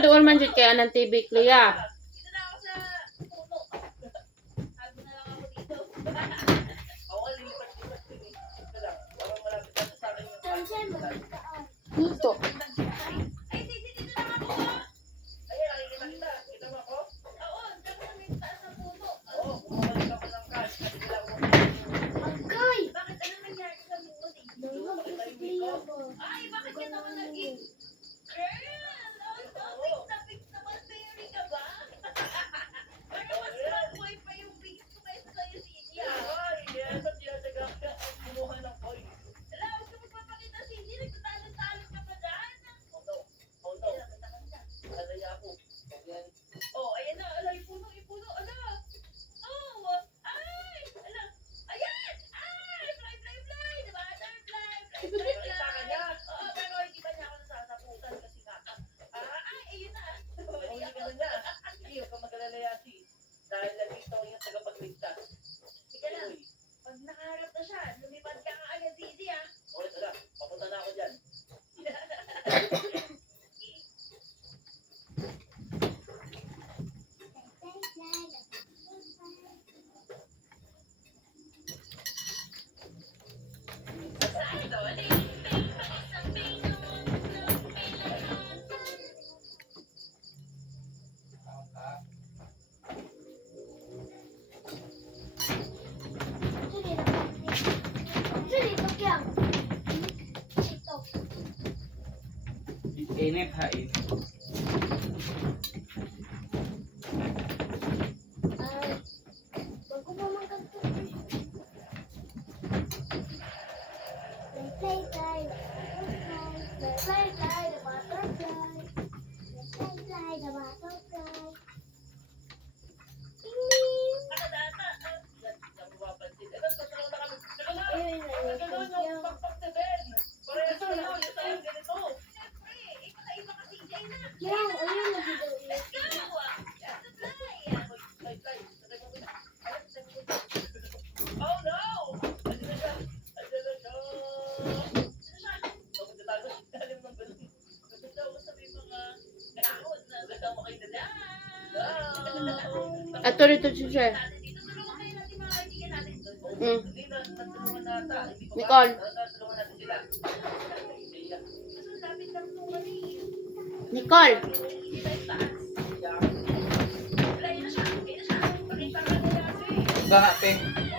doon man dyan kaya ng TV, Clea. Dito. Ay, bakit ka naman naging girl? Ang topic na fix naman, Mary ka ba? Pero mas boy pa yung fix ko kaysa sa'yo, Cindy. Ay, yes, at yan, nagkaka ang kumuha ng boy. Wala, huwag ka magpapakita, Cindy. Nagtatalon-talon ka pa dyan. Oh, no. Oh, no. Alay ako. Oh, ayan na. Alay, puno, ipuno. Ala. Oh, ay. Ala. Ayan. Ay, fly, fly, fly. Diba? Butterfly, fly, fly, fly. Oo, pero hindi ba niya ako nasasaputan kasi nga. Ay, ayun na. Hindi ka na nga. Hindi ka mag-alala, si. Dahil nandito yung tagapagligtas. Sige lang. Pag nakaharap na siya, lumipad ka nga agad, Zizi, ah. Okay, tara. Papunta na ako dyan. Inip hain. Ato rito siya. Nicole. Nicole. Baha, pe.